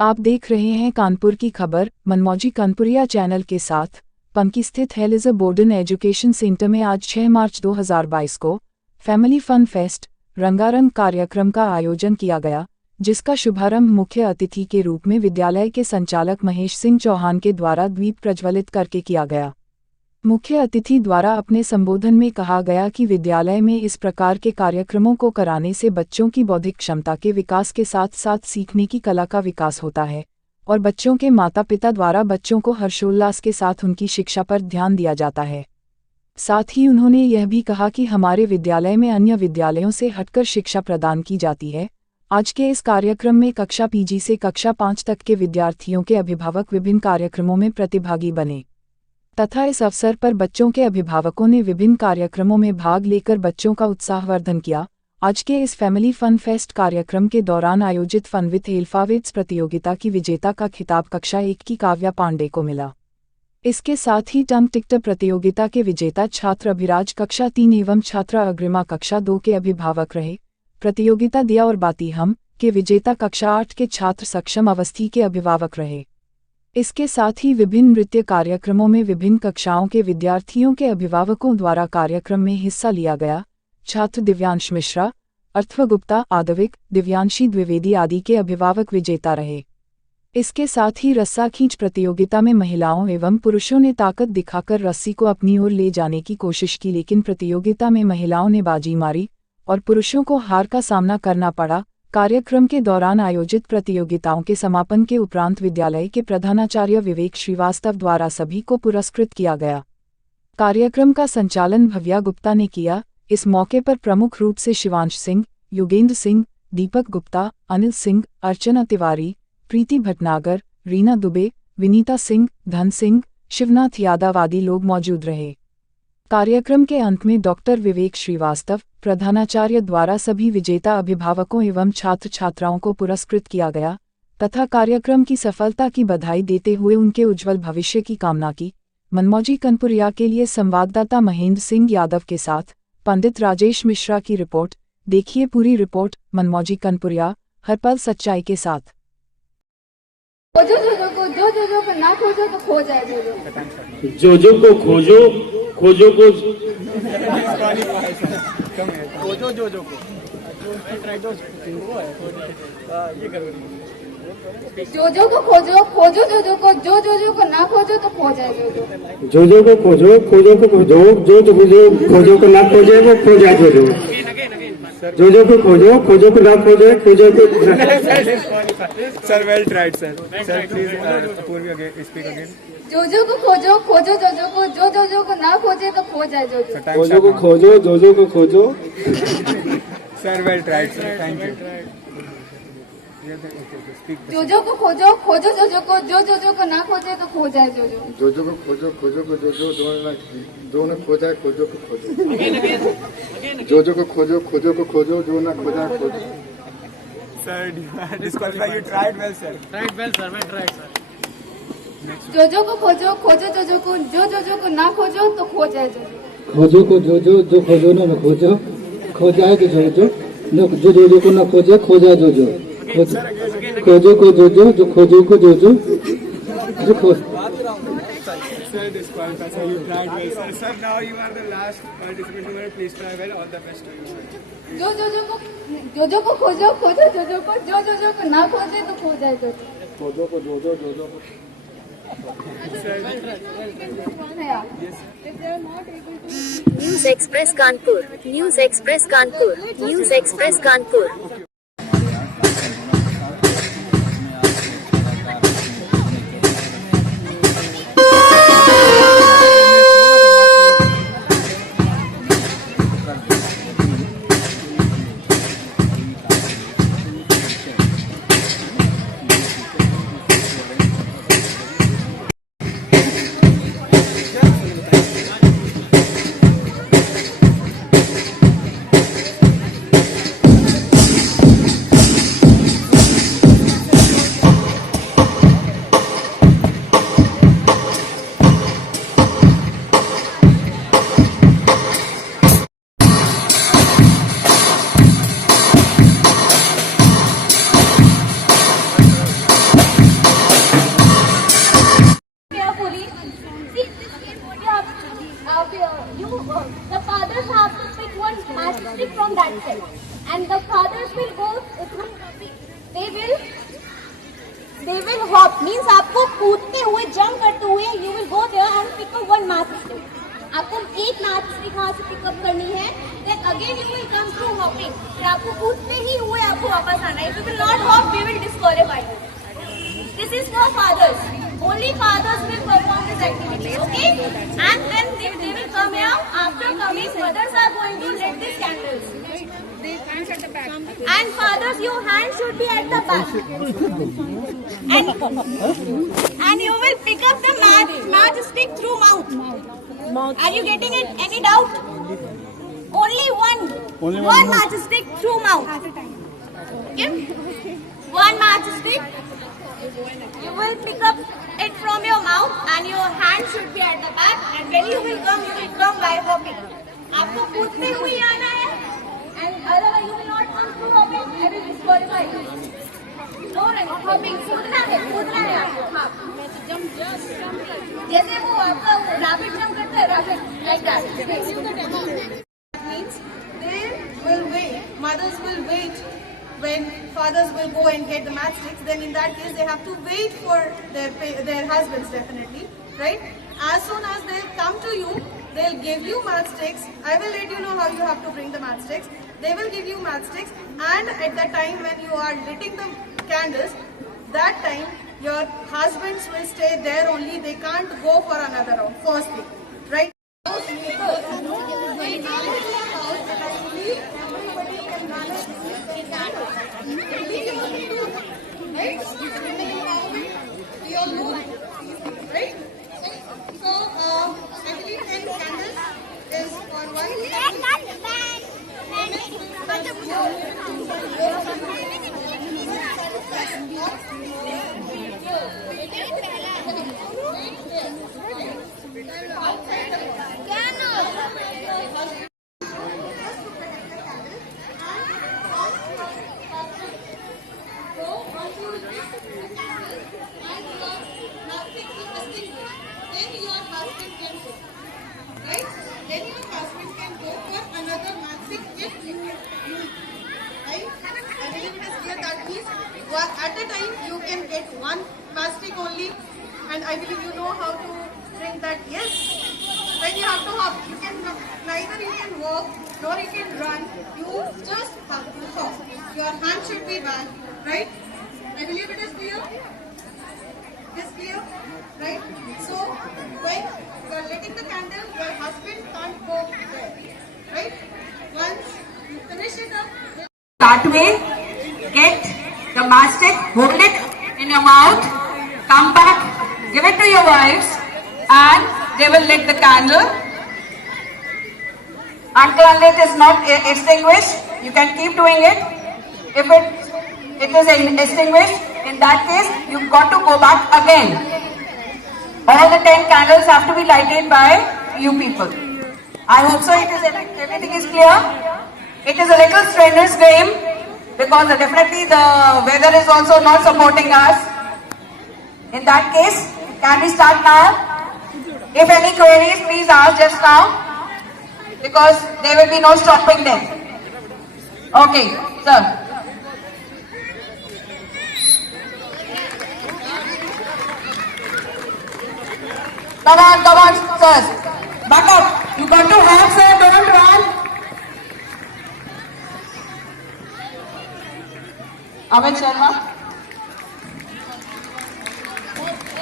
आप देख रहे हैं कानपुर की खबर मनमौजी कानपुरिया चैनल के साथ। पनकी स्थित हेलिजा बोर्डन एजुकेशन सेंटर में आज 6 मार्च 2022 को फैमिली फन फेस्ट रंगारंग कार्यक्रम का आयोजन किया गया, जिसका शुभारंभ मुख्य अतिथि के रूप में विद्यालय के संचालक महेश सिंह चौहान के द्वारा दीप प्रज्वलित करके किया गया। मुख्य अतिथि द्वारा अपने संबोधन में कहा गया कि विद्यालय में इस प्रकार के कार्यक्रमों को कराने से बच्चों की बौद्धिक क्षमता के विकास के साथ साथ सीखने की कला का विकास होता है और बच्चों के माता पिता द्वारा बच्चों को हर्षोल्लास के साथ उनकी शिक्षा पर ध्यान दिया जाता है। साथ ही उन्होंने यह भी कहा कि हमारे विद्यालय में अन्य विद्यालयों से हटकर शिक्षा प्रदान की जाती है। आज के इस कार्यक्रम में कक्षा पीजी से कक्षा 5 तक के विद्यार्थियों के अभिभावक विभिन्न कार्यक्रमों में प्रतिभागी बने तथा इस अवसर पर बच्चों के अभिभावकों ने विभिन्न कार्यक्रमों में भाग लेकर बच्चों का उत्साहवर्धन किया। आज के इस फैमिली फन फेस्ट कार्यक्रम के दौरान आयोजित फन विथ एल्फाबेट्स प्रतियोगिता की विजेता का खिताब कक्षा 1 की काव्या पांडे को मिला। इसके साथ ही टंग टिक्टर प्रतियोगिता के विजेता छात्र अभिराज कक्षा 3 एवं छात्र अग्रिमा कक्षा 2 के अभिभावक रहे। प्रतियोगिता दिया और बाती हम के विजेता कक्षा 8 के छात्र सक्षम अवस्थी के अभिभावक रहे। इसके साथ ही विभिन्न नृत्य कार्यक्रमों में विभिन्न कक्षाओं के विद्यार्थियों के अभिभावकों द्वारा कार्यक्रम में हिस्सा लिया गया। छात्र दिव्यांश मिश्रा, अर्थव गुप्ता, आदविक, दिव्यांशी द्विवेदी आदि के अभिभावक विजेता रहे। इसके साथ ही रस्सा खींच प्रतियोगिता में महिलाओं एवं पुरुषों ने ताकत दिखाकर रस्सी को अपनी ओर ले जाने की कोशिश की, लेकिन प्रतियोगिता में महिलाओं ने बाजी मारी और पुरुषों को हार का सामना करना पड़ा। कार्यक्रम के दौरान आयोजित प्रतियोगिताओं के समापन के उपरांत विद्यालय के प्रधानाचार्य विवेक श्रीवास्तव द्वारा सभी को पुरस्कृत किया गया। कार्यक्रम का संचालन भव्या गुप्ता ने किया। इस मौके पर प्रमुख रूप से शिवांश सिंह, योगेंद्र सिंह, दीपक गुप्ता, अनिल सिंह, अर्चना तिवारी, प्रीति भटनागर, रीना दुबे, विनीता सिंह, धन सिंह, शिवनाथ यादव आदि लोग मौजूद रहे। कार्यक्रम के अंत में डॉक्टर विवेक श्रीवास्तव प्रधानाचार्य द्वारा सभी विजेता अभिभावकों एवं छात्र छात्राओं को पुरस्कृत किया गया तथा कार्यक्रम की सफलता की बधाई देते हुए उनके उज्जवल भविष्य की कामना की। मनमौजी कानपुरिया के लिए संवाददाता महेंद्र सिंह यादव के साथ पंडित राजेश मिश्रा की रिपोर्ट। देखिए पूरी रिपोर्ट। मनमौजी कानपुरिया, हर पल सच्चाई के साथ। जो को ना खोजो तो खो जाए। जो को खोजो खोजो को खोजो को जो को खोजो खोजो को जो को ना खोजो तो खो जाए। जो को खोजो खोजो को खोजो खोजो को ना खोजे वो खो जाए। जो को खोजो को ना खोजे खोजो को। Sir well tried sir please पूर्वी अगेन स्पीक अगेन। जो को खोजो को जो को ना खोजे तो खो जाए। जो को खोजो sir well tried sir, thank you. जो को खोजो को जो को ना खोजे तो खो जाए। जो को खोजो को दोनों खो जाए। खोजो को खोजो जो ना खोजा खोजो। Sir disqualify, you tried well sir. well tried sir। जो को खोजो को जो को ना खोजो तो खो जाए। खोजो को जो खोजो ना खोजो खो जाए। जो को ना खोजे खो जाए। खोजो को जो खोजो को जो खोज। Sir disqualified sir, you tried well sir। Sir now you are the last participant, please try well, all the best to you sir। जो को खोजो जो को ना खोजे तो खो जाए। खोजो को news express Kanpur, news express Kanpur, news express Kanpur. the fathers have to pick one matchstick from that set, and the fathers will go through. They will hop, means आपको कूदते हुए जंप करते हुए you will go there and pick up one matchstick. आपको एक matchstick वहाँ से pickup करनी है, then again you will come through hopping. फिर आपको कूदते ही हुए आपको वापस आना है. If you will not hop, we will disqualify you. This is for fathers. Only fathers will perform this activity, okay? And then they will come here. After coming, mothers are going to light these candles. And fathers, your hands should be at the back. And you will pick up the matchstick through mouth. Are you getting it? Any doubt? Only one matchstick through mouth. Okay? One matchstick. You will pick up it from your mouth and your hand should be at the back. And when you will come by hopping. आपको कूदते हुए आना है. And otherwise you will not come through hopping. I will disqualify you. No running, hopping. कूदना है आपको. हाँ. जैसे वो आपका rapid jump करता है, rapid like that. Means they will wait. Mothers will wait when fathers will go and get the matchsticks. Then in that case they have to wait for their husbands definitely, right? As soon as they come to you, they'll give you matchsticks. I will let you know how you have to bring the matchsticks. They will give you matchsticks, and at the time when you are lighting the candles, that time your husbands will stay there only. They can't go for another round. Firstly, right? Right? So, I believe 10 candles is for one. Right? Then your husband can go for another matchstick if you need. Right? I believe it is clear. That means at the time you can get one matchstick only, and I believe you know how to bring that. Yes. When you have to hop, you can neither you can walk nor you can run. You just have to hop. Your hand should be back. Right? I believe it is clear. Is clear? Right? So when you are lighting the candle, your husband can't go there. Right? Once you finish it up, that way, get the matchstick, hold it in your mouth, come back, give it to your wives, and they will lit the candle. Until it is not extinguished, you can keep doing it. If it is extinguished, in that case, you've got to go back again. All the 10 candles have to be lighted by you people. I hope so. Everything is clear. It is a little strenuous game because definitely the weather is also not supporting us. In that case, can we start now? If any queries, please ask just now because there will be no stopping them. Okay, sir. Come on, sirs. Back up. You got to have, sir. Don't run. Amit Sharma.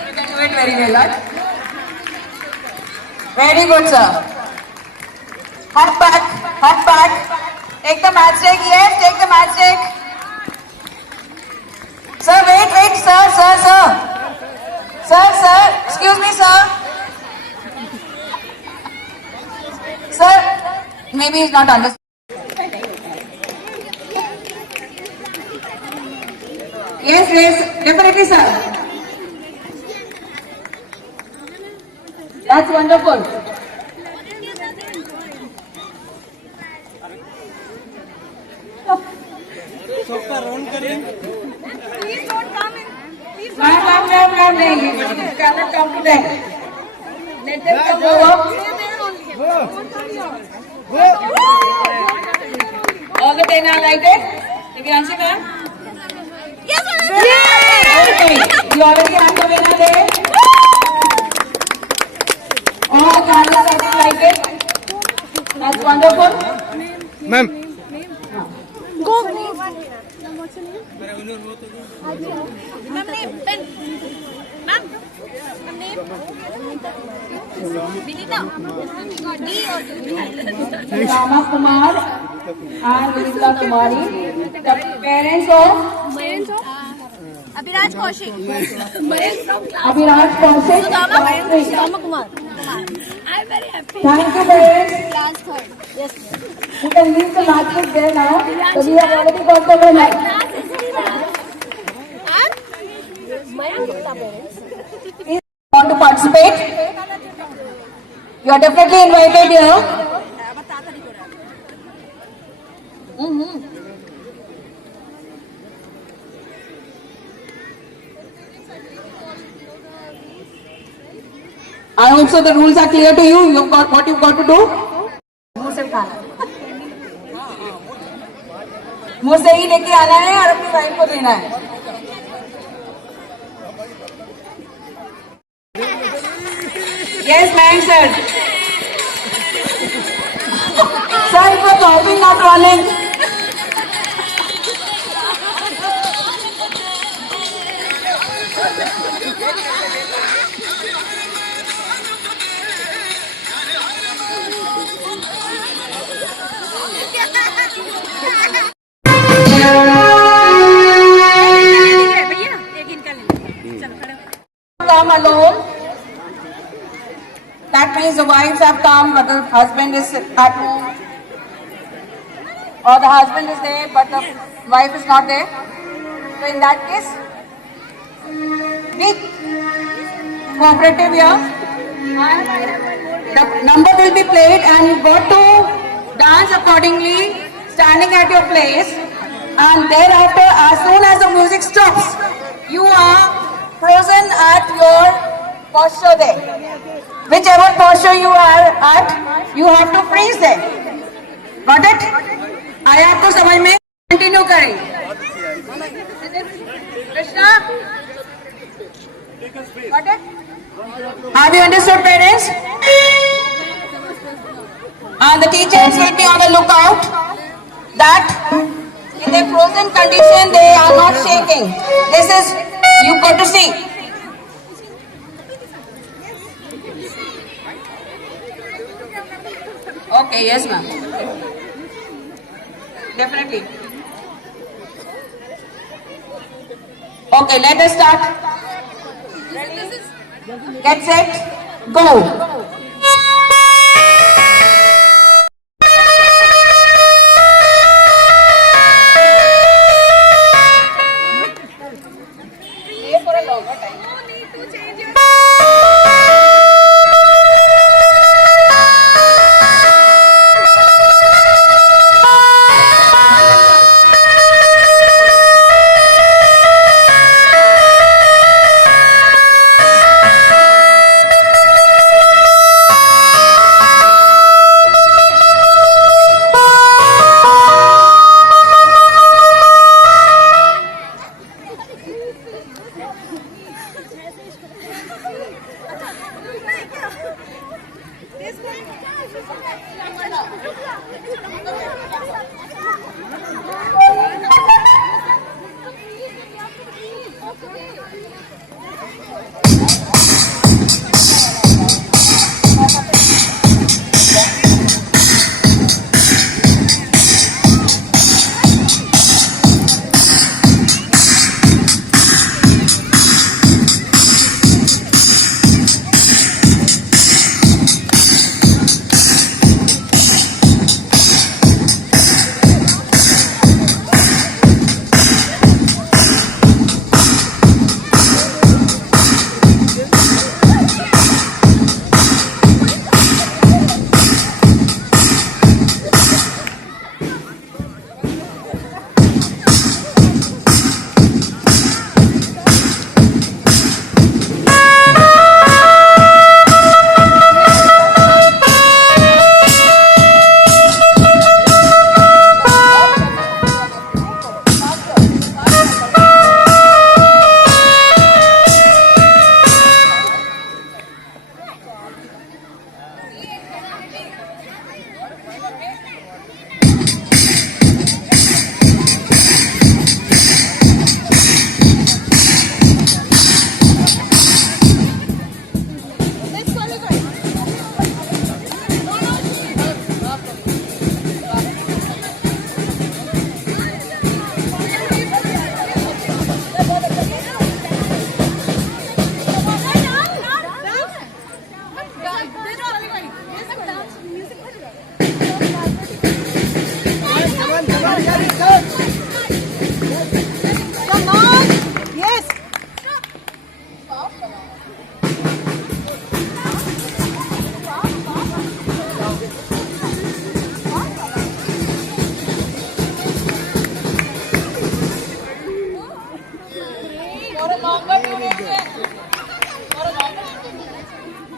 You can do it very well, right? Very good, sir. Hop back. Take the matchstick. Yes, take the matchstick. Sir, wait, sir. Sir. Excuse me, sir. Sir, maybe he's not understanding. Yes, definitely, sir. That's wonderful. please don't come in. Please don't Ma'am, you cannot come to them. Let them come over. stay there only. All the 10 are lighted. Divyanshi ma'am? Yes, ma'am. Okay. You already have the winner there. All the candles have been lighted. That's wonderful. Ma'am. Go. Ma'am, what's your name? Ma'am, name. Pen. Ma'am. Ma'am, name. Vinita. D or Rama Kumar and Vinita Kumari. The parents of Abhiraj Kaushik. Abhiraj Kaushik. Sudama Kumar. I'm very happy. Thank you parents. Class third. Yes. You can leave the matches there now. So we have already got the winner. And Mayank Gupta parents. Want to participate? You are definitely invited here. I hope so. The rules are clear to you. You've got what you've got to do. मुंह से खाना, मुंह से ही लेके आना है और अपनी वाइफ को देना है. Yes, ma'am, sir. Sir, it was hopping, not running. Come alone. That means the wives have come, but the husband is at home. Or the husband is there, but the wife is not there. So in that case, be cooperative here. The number will be played and you got to dance accordingly, standing at your place. And thereafter, as soon as the music stops, you are frozen at your posture there. Whichever posture you are at, you have to freeze there. Got it? आया आपको समझ में? Continue करें. Krishna? Got it? Have you understood, parents? And the teachers will be on the lookout that in their frozen condition they are not shaking. This is, you got to see. Okay, yes ma'am. Definitely. Okay, let us start. Get set, go. For a longer time. No need to change your Come on. Yes. For a longer duration. For a longer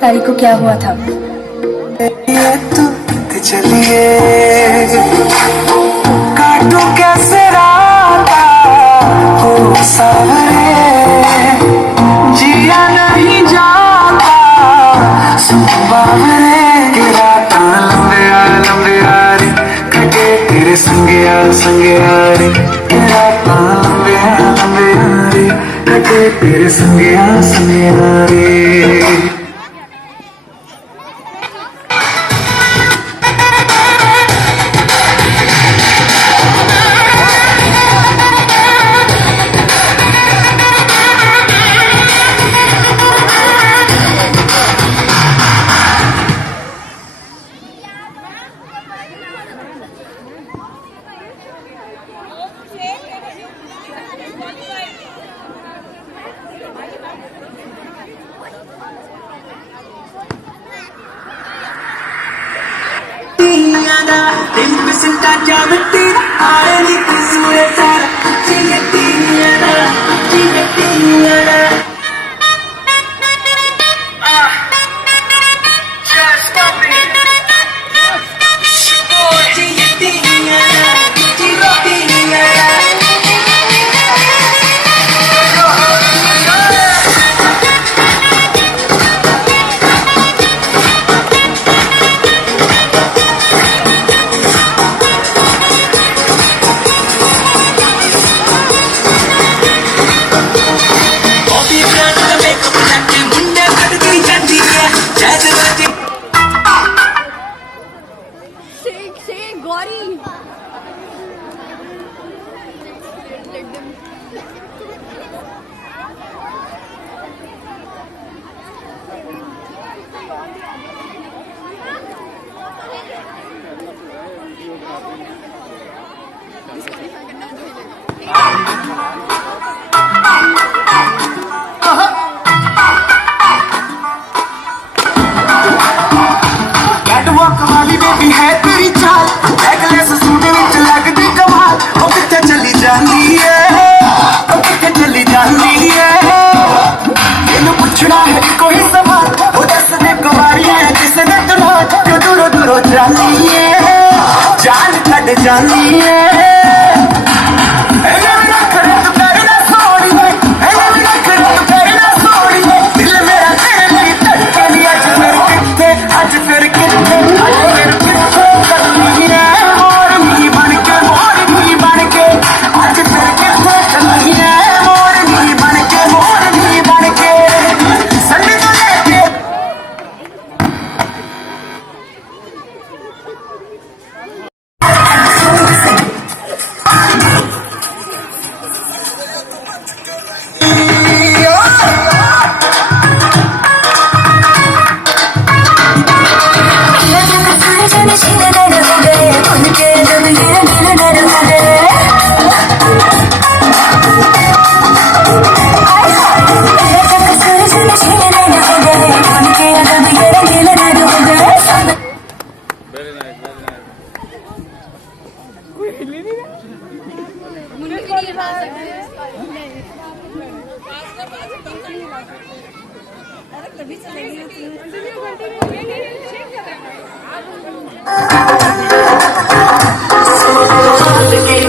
तारीख को क्या हुआ था? चलिए काटू कैसे राता हो सावरे जिया नहीं जाता सुबावरे राता लंबे यारी कटे तेरे संगे यारी राता लंबे यारी कटे तेरे संगे यारी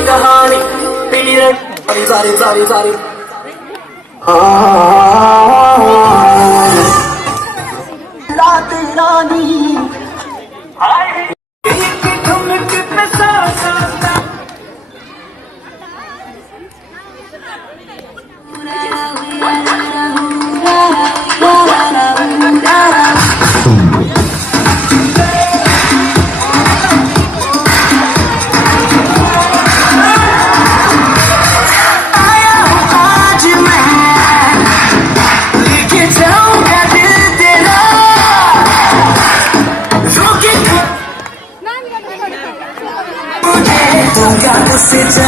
कहानी सारी सारी सारी रात रानी से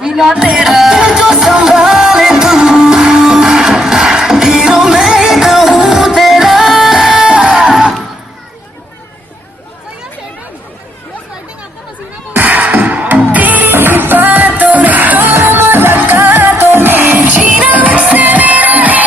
बिना तेरा जो संभाले तू हीरो मैं ही तो हूँ तेरा तेरी बातों में मुलाकातों में जीना मुझसे मेरा है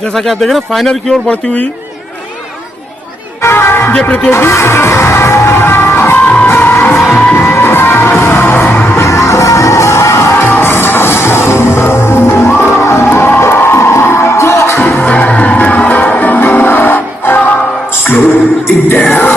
जैसा कि आप देख रहे हैं फाइनल की ओर बढ़ती हुई ये प्रतियोगी Slow it down.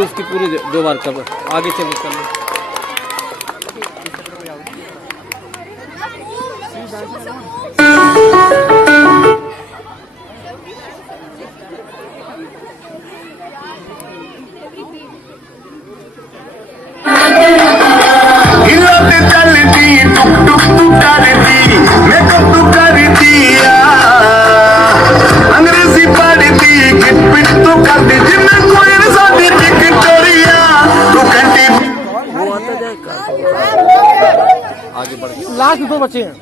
उसकी पूरी 2 बार कवर आगे चल कर लो। हिला चलती टुक टुक तू करती मैं कब तू करती अंग्रेजी पढ़ती गिट पिट तू करती जिन्हें कोई साथी विक्टोरिया तू घंटी आगे बढ़ लास्ट 2 बचे हैं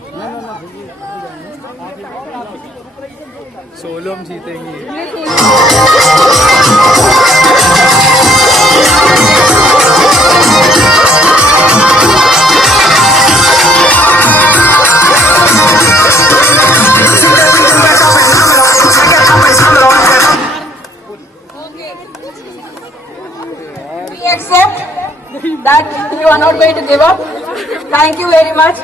सोलो हम जीतेंगे We accept that you are not going to give up. Thank you very much.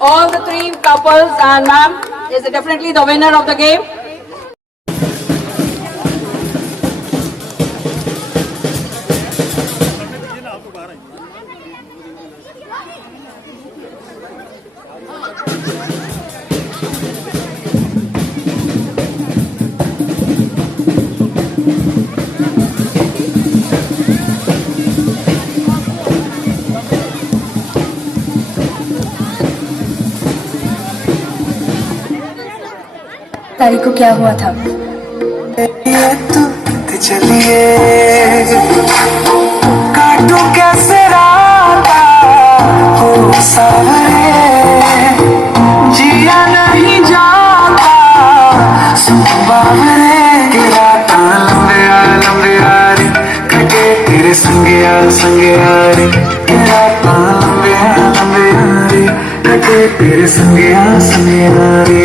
All the 3 couples and ma'am is definitely the winner of the game. तारी को क्या हुआ था? चलिए काटू कैसे राता हो सावरे जिया नहीं जाता सुबावरे राता लंबे यारी कटे तेरे संगे यारी राता लंबे यारी कटे तेरे संगे यारी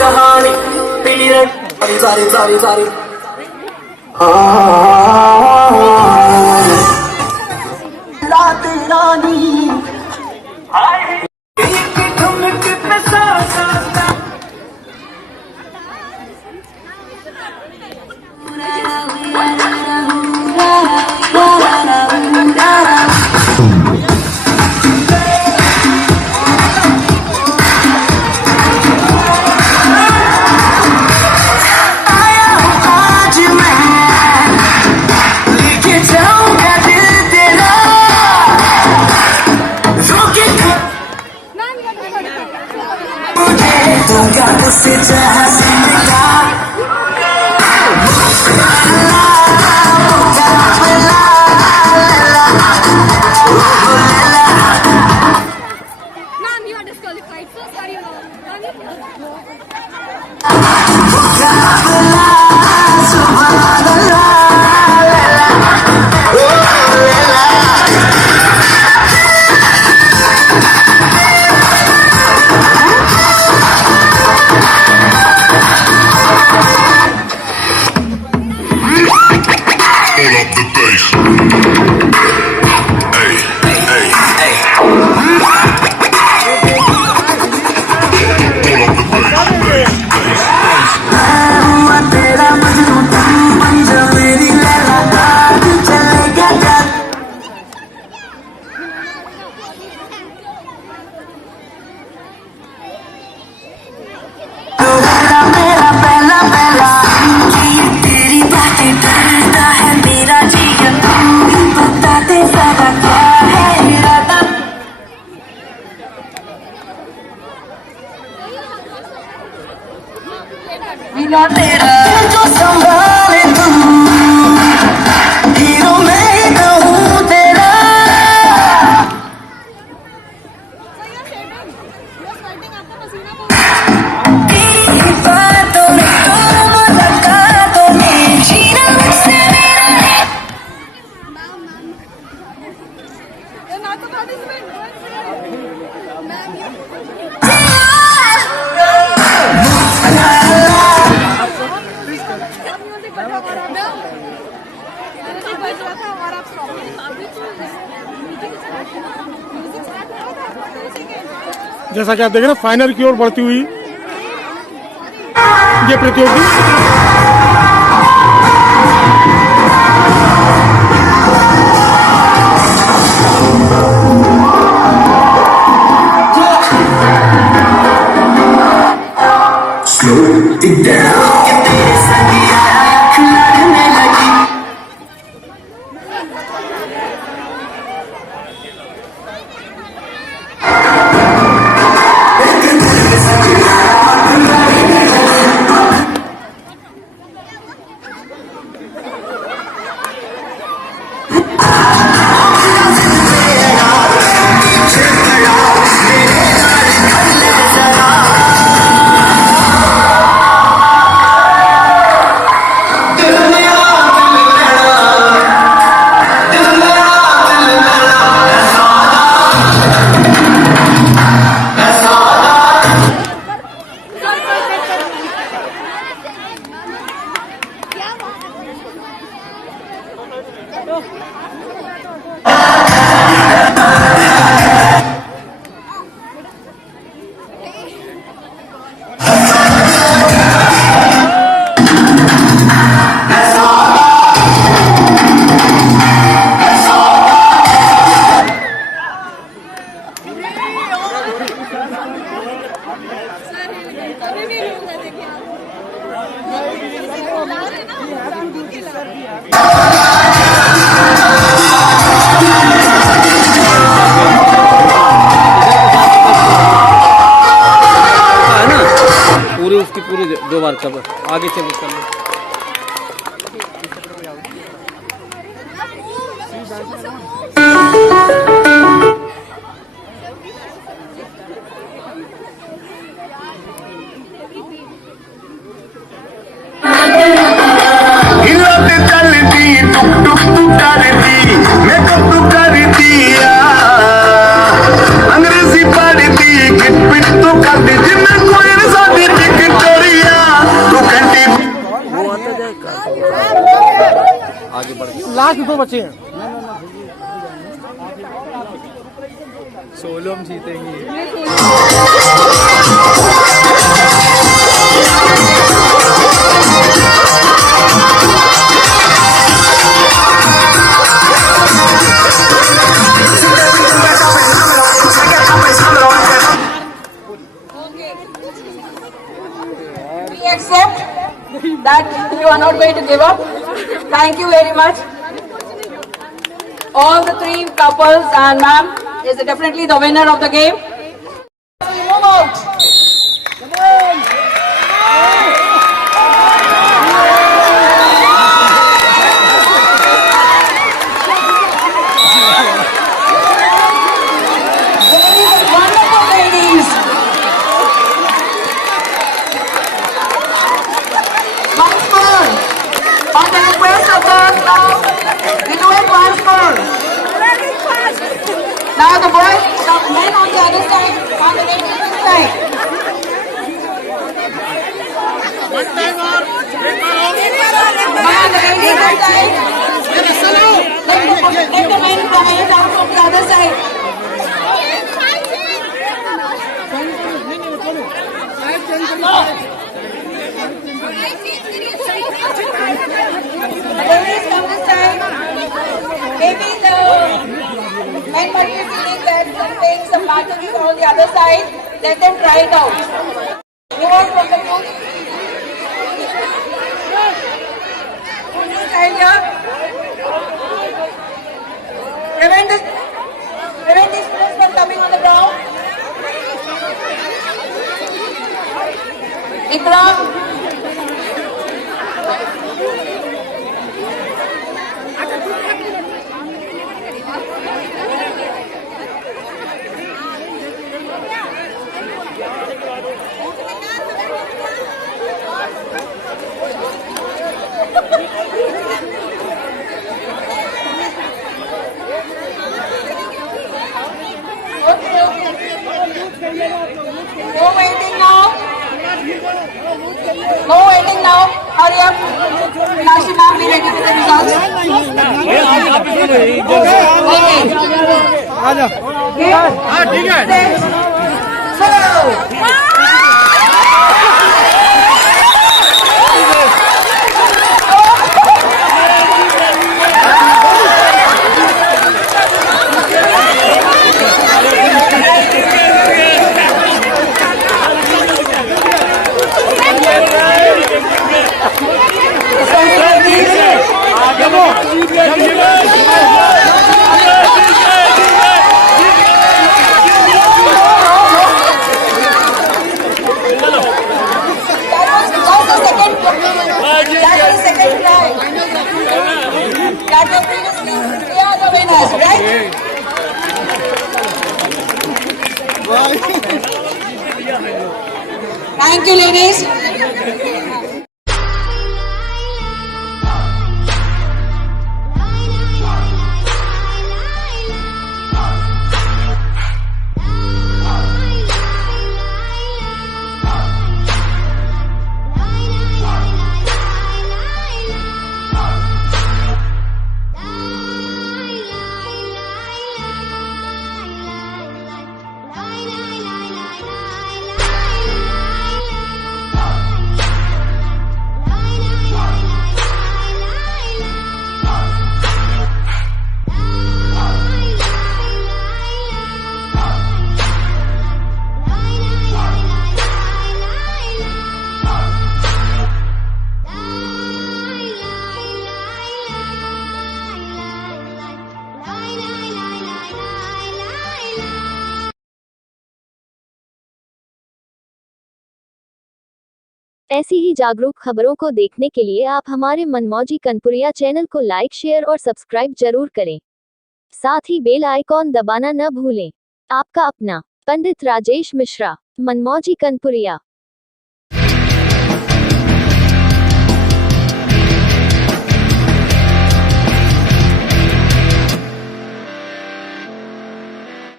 कहानी सारी सारी सारी लाती रानी से Ma'am, you are disqualified. So sorry, बिना तेरा जो संभाले तू हीरो मैं ही कहूँ तेरा तेरी बातों में मुलाकातों में जीना मुझसे मेरा है जैसा कि आप देख रहे हैं फाइनल की ओर बढ़ती हुई ये प्रतियोगी उसकी पूरी 2 बार कवर आगे से कर लो। करती मेकअप तू करती अंग्रेजी पढ़ती गिट पिट तू करती जिन्ना कोई साथी विक्टोरिया तू घंटी आगे बढ़ लास्ट 2 बच्चे हैं सोलो हम जीतेंगे We accept that you are not going to give up. Thank you very much. All the 3 couples and ma'am is definitely the winner of the game. We move out. Wonderful ladies. Once more, on the request of God, now we do it once more. Now the boys, the men on the other side, on the ladies' side. Now the ladies' side. Let the men come out from the other side. Ladies come this side. Maybe the men might be feeling that some things, some patterns are on the other side. Let them try it out. Move on from the group. Stand here. Prevent these students from coming on the ground. Ikram. No waiting now. No waiting now. Hurry up. Nashi ma'am, be ready with the results. Okay. Thank you, ladies. ऐसी ही जागरूक खबरों को देखने के लिए आप हमारे मनमौजी कनपुरिया channel को लाइक, शेयर और सब्सक्राइब जरूर करें। साथ ही बेल आइकॉन दबाना न भूलें। आपका अपना पंडित राजेश मिश्रा, मनमौजी कनपुरिया।